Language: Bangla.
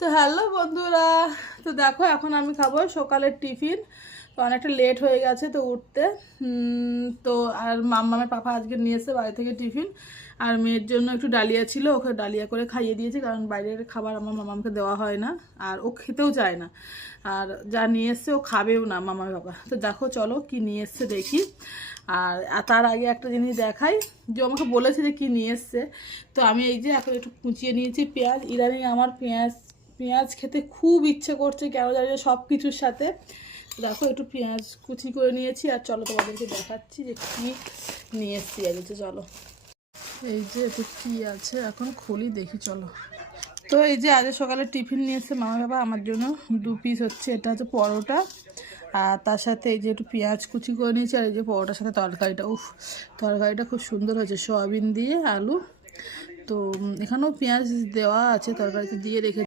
তো হ্যালো বন্ধুরা, তো দেখো এখন আমি খাবো সকালের টিফিন। তো অনেকটা লেট হয়ে গেছে তো উঠতে। তো আর মাম্মামের পাপা আজকে নিয়ে এসে বাড়ি থেকে টিফিন, আর মেয়ের জন্য একটু ডালিয়া ছিল, ওকে ডালিয়া করে খাইয়ে দিয়েছি, কারণ বাইরের খাবার আমার মামামকে দেওয়া হয় না, আর ও খেতেও চায় না। আর যা নিয়ে এসছে ও খাবেও না মামার পাপা। তো দেখো চলো কি নিয়ে এসছে দেখি। আর তার আগে একটা জিনিস দেখাই, যে আমাকে বলেছে যে কী নিয়ে এসছে। তো আমি এই যে এখন একটু কুচিয়ে নিয়েছি পেঁয়াজ। ইদানিং আমার পেঁয়াজ পেঁয়াজ খেতে খুব ইচ্ছে করছে কেন জানি না, সব কিছুর সাথে। দেখো একটু পেঁয়াজ কুচি করে নিয়েছি, আর চলো তোমাদেরকে দেখাচ্ছি যে কী নিয়ে এসছি আগে। চলো এই যে এতে কী আছে এখন খুলি দেখি, চলো। তো এই যে আজ সকালে টিফিন নিয়ে এসছে মামা বাবা আমার জন্য 2 পিস হচ্ছে, এটা হচ্ছে পরোটা, আর তার সাথে এই যে একটু পেঁয়াজ কুচি করে নিয়েছি, আর এই যে পরোটার সাথে তরকারিটা, তরকারিটা খুব সুন্দর হয়েছে, সয়াবিন দিয়ে আলু। তো এখানেও পেঁয়াজ দেওয়া আছে, তরকারিতে দিয়ে রেখে